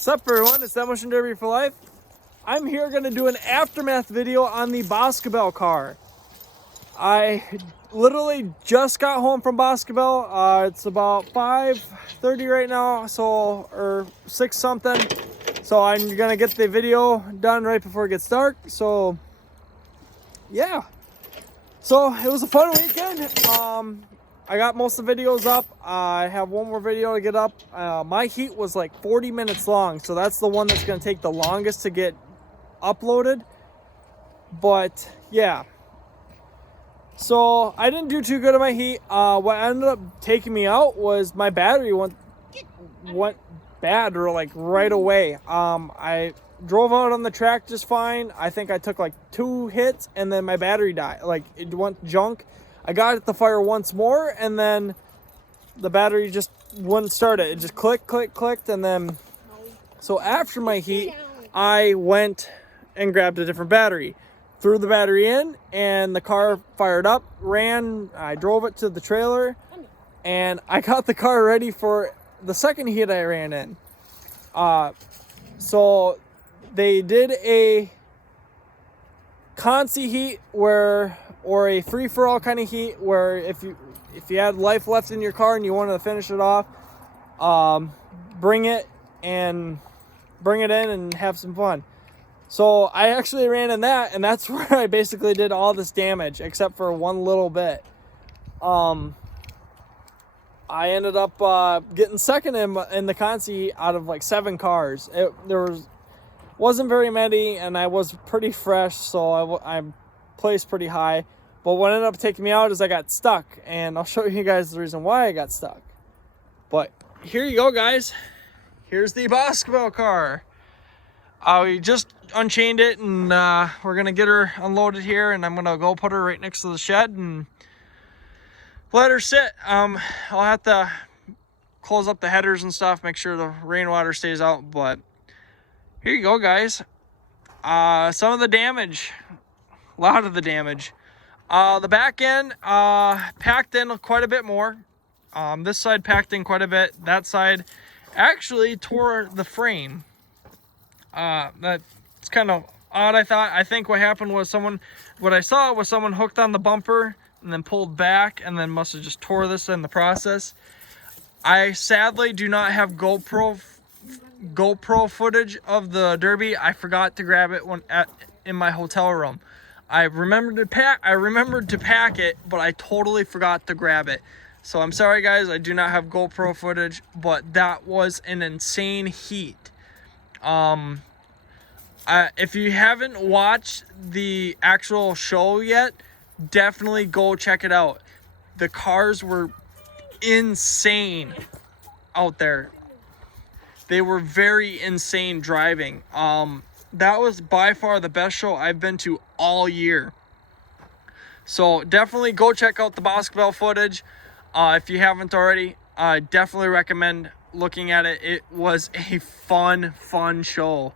What's up, everyone? It's Demolition Derby for Life. I'm here going to do an aftermath video on the Boscobel car. I literally just got home from Boscobel. It's about 5:30 right now, or 6 something. So I'm going to get the video done right before it gets dark. So yeah. So it was a fun weekend. I got most of the videos up. I have one more video to get up. My heat was like 40 minutes long, so that's the one that's going to take the longest to get uploaded. But yeah, so I didn't do too good on my heat. What ended up taking me out was my battery went bad like right away. I drove out on the track just fine. I think I took like 2 hits and then my battery died. Like, it went junk. I got it to fire once more, and then the battery just wouldn't start it. It just clicked, and then... So after my heat, I went and grabbed a different battery. Threw the battery in, and the car fired up, ran. I drove it to the trailer, and I got the car ready for the second heat I ran in. So they did a consi heat or a free-for-all kind of heat where if you had life left in your car and you wanted to finish it off, bring it in and have some fun. So I actually ran in that, and that's where I basically did all this damage except for one little bit. I ended up getting second in the consi out of like 7 cars. Wasn't very many, and I was pretty fresh, so I placed pretty high. But what ended up taking me out is I got stuck, and I'll show you guys the reason why I got stuck. But here you go, guys. Here's the Boscobel car. We just unchained it, and we're gonna get her unloaded here, and I'm gonna go put her right next to the shed and let her sit. I'll have to close up the headers and stuff, make sure the rainwater stays out. But here you go, guys. Some of the damage, a lot of the damage. The back end packed in quite a bit more. This side packed in quite a bit. That side actually tore the frame. That's kind of odd, I thought. I think what happened was what I saw was someone hooked on the bumper and then pulled back and then must have just tore this in the process. I sadly do not have GoPro footage of the Derby. I forgot to grab it in my hotel room. I remembered to pack it, but I totally forgot to grab it. So I'm sorry, guys, I do not have GoPro footage, but that was an insane heat. If you haven't watched the actual show yet, definitely go check it out. The cars were insane out there. They were very insane driving. That was by far the best show I've been to all year. So definitely go check out the Boscobel footage. If you haven't already, I definitely recommend looking at it. It was a fun show.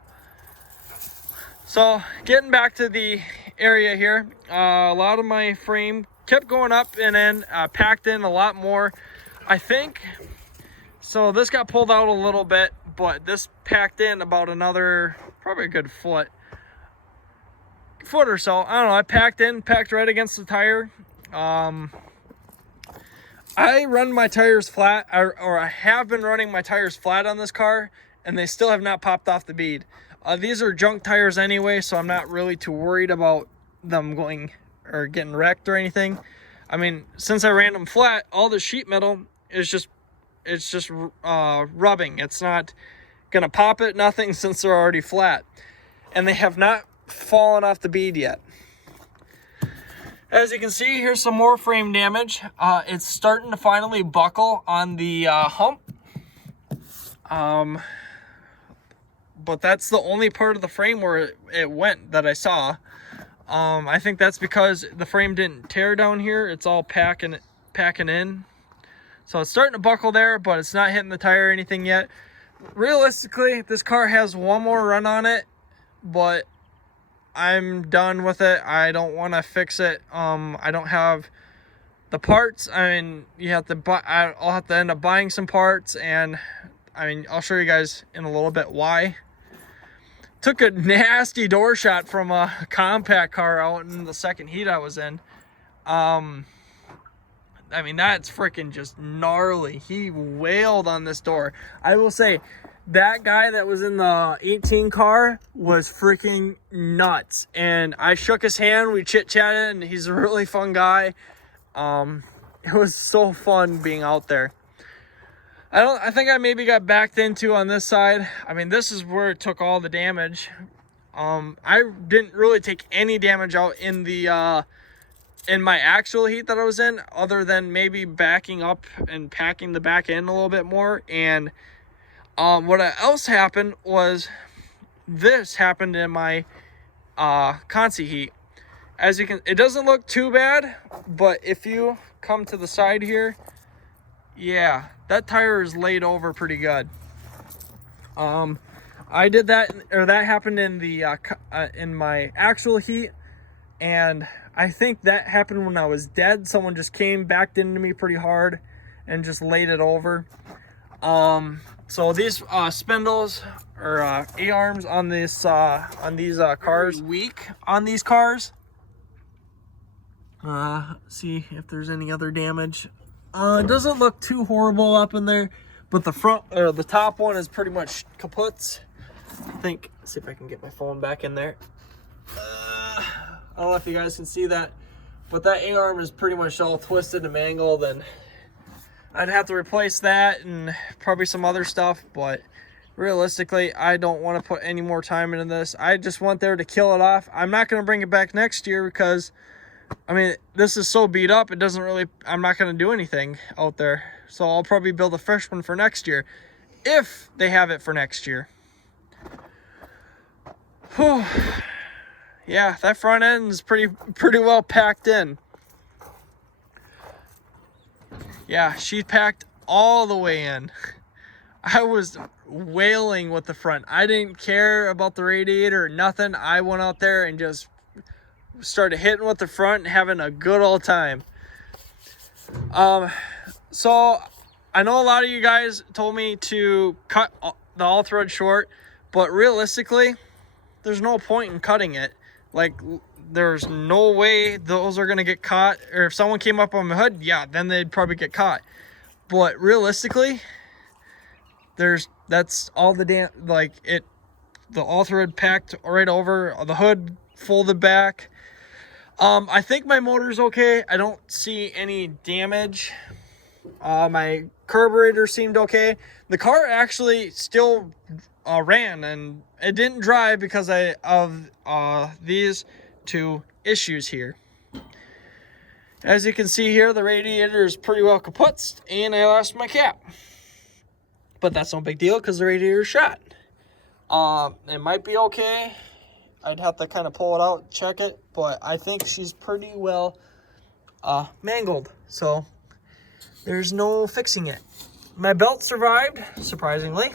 So getting back to the area here, a lot of my frame kept going up and then packed in a lot more. I think, so this got pulled out a little bit, but this packed in about another, probably a good foot or so. I don't know, I packed right against the tire. I run my tires flat, or I have been running my tires flat on this car, and they still have not popped off the bead. These are junk tires anyway, so I'm not really too worried about them going or getting wrecked or anything. I mean, since I ran them flat, all the sheet metal is just rubbing. It's not gonna pop it, nothing, since they're already flat, and they have not fallen off the bead yet. As you can see, here's some more frame damage. It's starting to finally buckle on the hump. But that's the only part of the frame where it went that I saw. I think that's because the frame didn't tear down here. It's all packing in. So it's starting to buckle there, but it's not hitting the tire or anything yet. Realistically, this car has one more run on it, but I'm done with it. I don't want to fix it. I don't have the parts. I mean, I'll have to end up buying some parts, and I mean, I'll show you guys in a little bit why. Took a nasty door shot from a compact car out in the second heat I was in. I mean, that's freaking just gnarly. He wailed on this door. I will say, that guy that was in the 18 car was freaking nuts. And I shook his hand, we chit-chatted, and he's a really fun guy. It was so fun being out there. I think I maybe got backed into on this side. I mean, this is where it took all the damage. I didn't really take any damage out in the in my actual heat that I was in, other than maybe backing up and packing the back end a little bit more. And what else happened was this happened in my consi heat. As you can, it doesn't look too bad, but if you come to the side here, yeah, that tire is laid over pretty good. I did that, or that happened in the in my actual heat, and I think that happened when I was dead. Someone just came, backed into me pretty hard, and just laid it over. So these spindles or A-arms on this on these cars, weak on these cars. See if there's any other damage. It doesn't look too horrible up in there, but the front or the top one is pretty much kaput. I think, let's see if I can get my phone back in there. I don't know if you guys can see that, but that A-arm is pretty much all twisted and mangled, and I'd have to replace that and probably some other stuff, but realistically, I don't want to put any more time into this. I just want there to kill it off. I'm not going to bring it back next year because, I mean, this is so beat up, it doesn't really, I'm not going to do anything out there. So I'll probably build a fresh one for next year, if they have it for next year. Whew. Yeah, that front end is pretty well packed in. Yeah, she packed all the way in. I was wailing with the front. I didn't care about the radiator or nothing. I went out there and just started hitting with the front and having a good old time. So I know a lot of you guys told me to cut the all-thread short, but realistically, there's no point in cutting it. Like, there's no way those are gonna get caught, or if someone came up on my hood, yeah, then they'd probably get caught. But realistically, that's all the the all-thread packed right over the hood, folded back. I think my motor's okay. I don't see any damage. My carburetor seemed okay. The car actually still ran, and it didn't drive because of these two issues here. As you can see here, the radiator is pretty well kaput, and I lost my cap. But that's no big deal because the radiator is shot. It might be okay. I'd have to kind of pull it out, check it, but I think she's pretty well mangled, so there's no fixing it. My belt survived, surprisingly.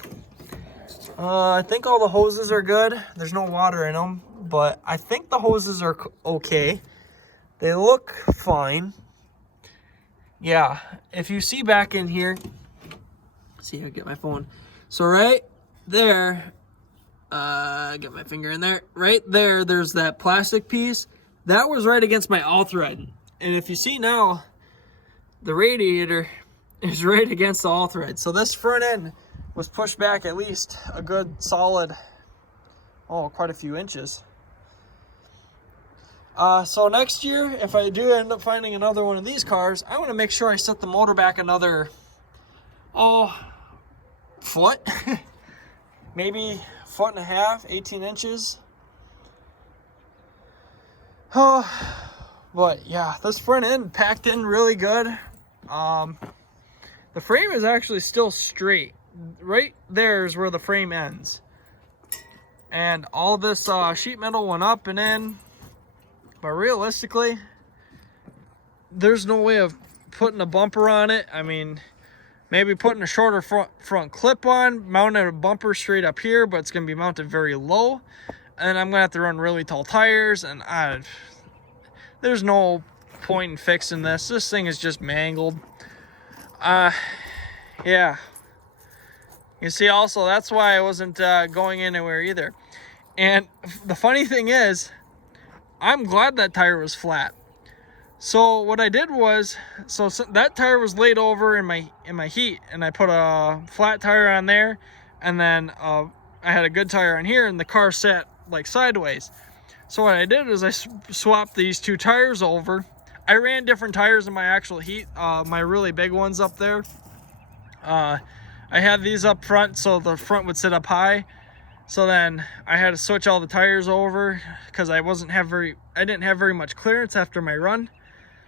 I think all the hoses are good. There's no water in them, but I think the hoses are okay. They look fine. Yeah, if you see back in here, let's see, I get my phone. So right there, get my finger in there. Right there, there's that plastic piece. That was right against my all-thread. And if you see now, the radiator is right against the all-thread. So this front end was pushed back at least a good solid, quite a few inches. So next year, if I do end up finding another one of these cars, I want to make sure I set the motor back another, foot. Maybe foot and a half, 18 inches. But yeah, this front end packed in really good. The frame is actually still straight. Right there is where the frame ends. And all this sheet metal went up and in. But realistically, there's no way of putting a bumper on it. I mean, maybe putting a shorter front clip on, mounting a bumper straight up here, but it's going to be mounted very low. And I'm going to have to run really tall tires, and there's no point in fixing this. This thing is just mangled. Yeah. You see, also, that's why I wasn't going anywhere either. And the funny thing is, I'm glad that tire was flat. So what I did was, so that tire was laid over in my heat, and I put a flat tire on there, and then I had a good tire on here, and the car sat like sideways. So what I did is I swapped these two tires over. I ran different tires in my actual heat, my really big ones up there. I had these up front so the front would sit up high. So then I had to switch all the tires over because I didn't have very much clearance after my run.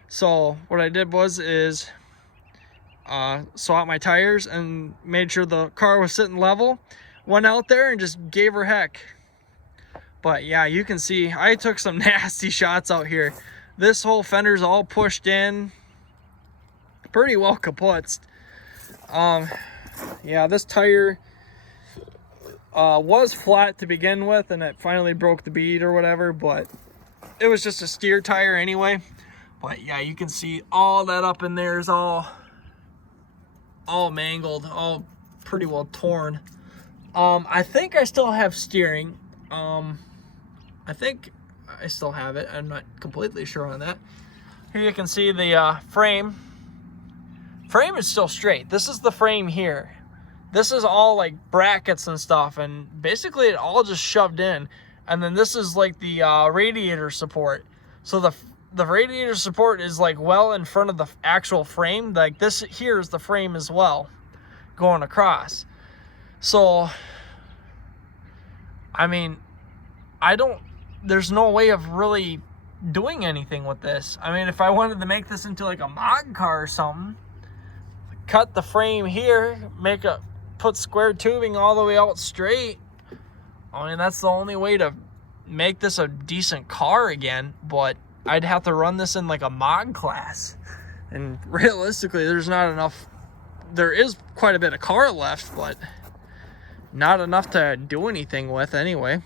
So what I did was swap my tires and made sure the car was sitting level. Went out there and just gave her heck. But yeah, you can see I took some nasty shots out here. This whole fender's all pushed in, pretty well kaputzed. Yeah, this tire was flat to begin with, and it finally broke the bead or whatever, but it was just a steer tire anyway. But yeah, you can see all that up in there is all mangled, all pretty well torn. I think I still have steering. I think I still have it. I'm not completely sure on that. Here you can see the frame. Frame is still straight. This is the frame here. This is all like brackets and stuff, and basically it all just shoved in. And then this is like the radiator support. So the radiator support is like well in front of the actual frame. Like this here is the frame as well, going across. So, I mean, there's no way of really doing anything with this. I mean, if I wanted to make this into like a mod car or something, cut the frame here, put square tubing all the way out straight. I mean, that's the only way to make this a decent car again, but I'd have to run this in like a mod class. And realistically, there is quite a bit of car left, but not enough to do anything with anyway.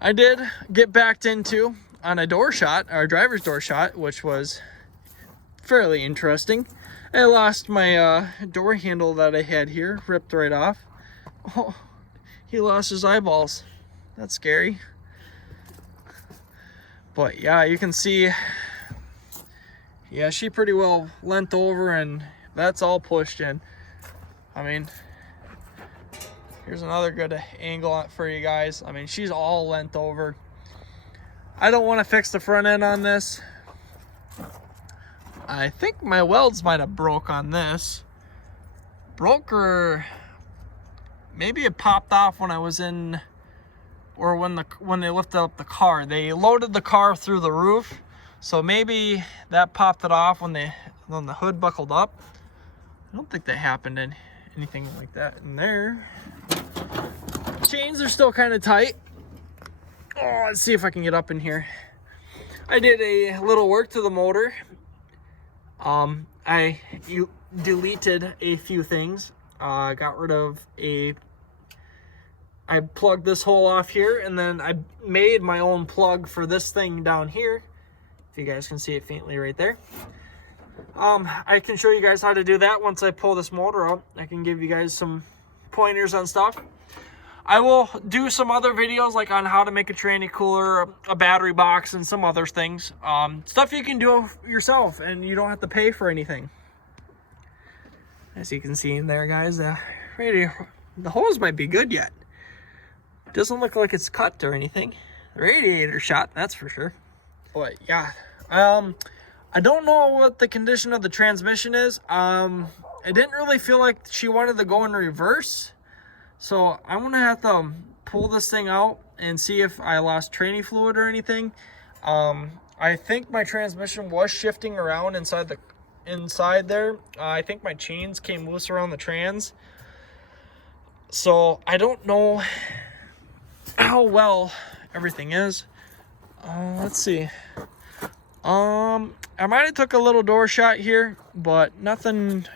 I did get backed into on a door shot, or a driver's door shot, which was fairly interesting. I lost my door handle that I had here, ripped right off. Oh, he lost his eyeballs. That's scary. But yeah, you can see, yeah, she pretty well leant over, and that's all pushed in. I mean, here's another good angle for you guys. I mean, she's all leant over. I don't want to fix the front end on this. I think my welds might have broke on this. Broke, or maybe it popped off when I was in, or when they lifted up the car. They loaded the car through the roof, so maybe that popped it off when the hood buckled up. I don't think that happened in anything like that in there. Chains are still kind of tight. Oh, let's see if I can get up in here. I did a little work to the motor. I deleted a few things. Got rid of I plugged this hole off here, and then I made my own plug for this thing down here. If you guys can see it faintly right there. I can show you guys how to do that once I pull this motor out. I can give you guys some pointers on stuff. I will do some other videos like on how to make a tranny cooler, a battery box, and some other things. Stuff you can do yourself and you don't have to pay for anything. As you can see in there, guys, the hose might be good yet. Doesn't look like it's cut or anything. The radiator shot, that's for sure. But yeah, I don't know what the condition of the transmission is. I didn't really feel like she wanted to go in reverse. So I'm gonna have to pull this thing out and see if I lost tranny fluid or anything. I think my transmission was shifting around inside there. I think my chains came loose around the trans. So I don't know how well everything is. Let's see. I might have took a little door shot here, but nothing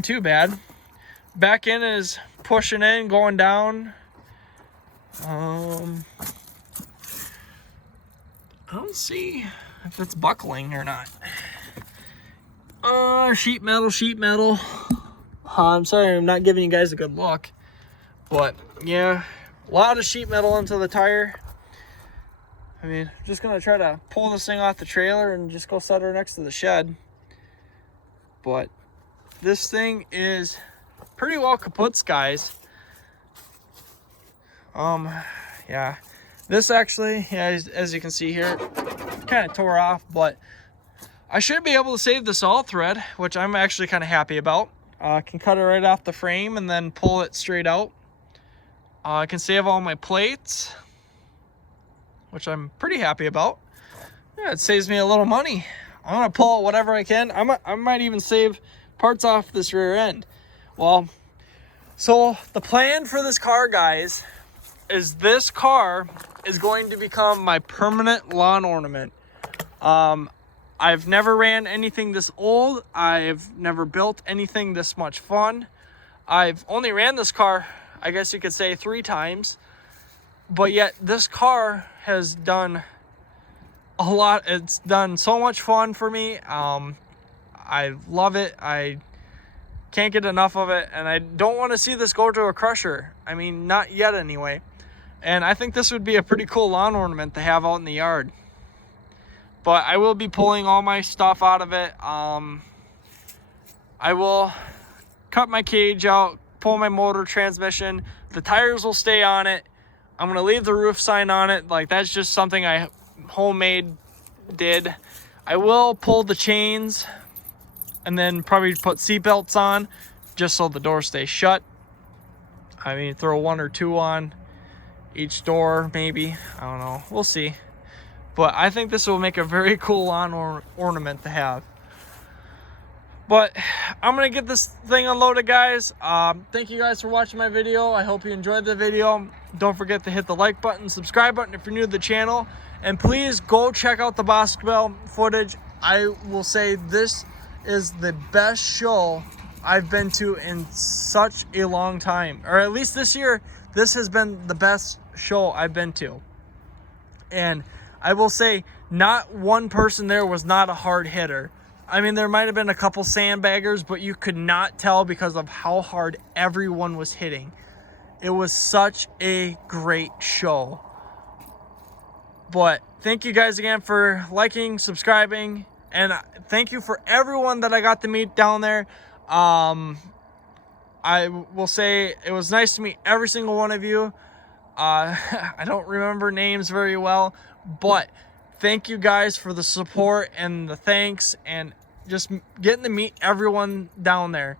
too bad. Back end is pushing in, going down. I don't see if it's buckling or not. Sheet metal. I'm sorry I'm not giving you guys a good look. But yeah, a lot of sheet metal into the tire. I mean, I'm just going to try to pull this thing off the trailer and just go set her next to the shed. But this thing is pretty well kaput, guys. Yeah, this actually, yeah, as you can see here, kind of tore off, but I should be able to save this all thread, which I'm actually kind of happy about. I can cut it right off the frame and then pull it straight out. I can save all my plates, which I'm pretty happy about. Yeah, it saves me a little money. I'm gonna pull out whatever I can. I might even save parts off this rear end. Well, so the plan for this car, guys, is this car is going to become my permanent lawn ornament. I've never ran anything this old. I've never built anything this much fun. I've only ran this car, I guess you could say, 3 times. But yet this car has done a lot. It's done so much fun for me. I love it. I can't get enough of it. And I don't want to see this go to a crusher. I mean, not yet anyway. And I think this would be a pretty cool lawn ornament to have out in the yard. But I will be pulling all my stuff out of it. I will cut my cage out, pull my motor, transmission. The tires will stay on it. I'm going to leave the roof sign on it. Like, that's just something I homemade did. I will pull the chains and then probably put seat belts on just so the door stays shut. I mean, throw 1 or 2 on each door, maybe. I don't know. We'll see. But I think this will make a very cool lawn ornament to have. But I'm going to get this thing unloaded, guys. Thank you guys for watching my video. I hope you enjoyed the video. Don't forget to hit the like button, subscribe button if you're new to the channel. And please go check out the Boscobel footage. I will say this is the best show I've been to in such a long time. Or at least this year, this has been the best show I've been to. And I will say, not one person there was not a hard hitter. I mean, there might have been a couple sandbaggers, but you could not tell because of how hard everyone was hitting. It was such a great show. But thank you guys again for liking, subscribing, and thank you for everyone that I got to meet down there. I will say it was nice to meet every single one of you. I don't remember names very well, but thank you guys for the support and the thanks and just getting to meet everyone down there.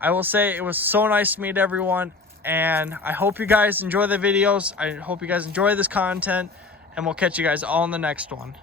I will say it was so nice to meet everyone, and I hope you guys enjoy the videos. I hope you guys enjoy this content, and we'll catch you guys all in the next one.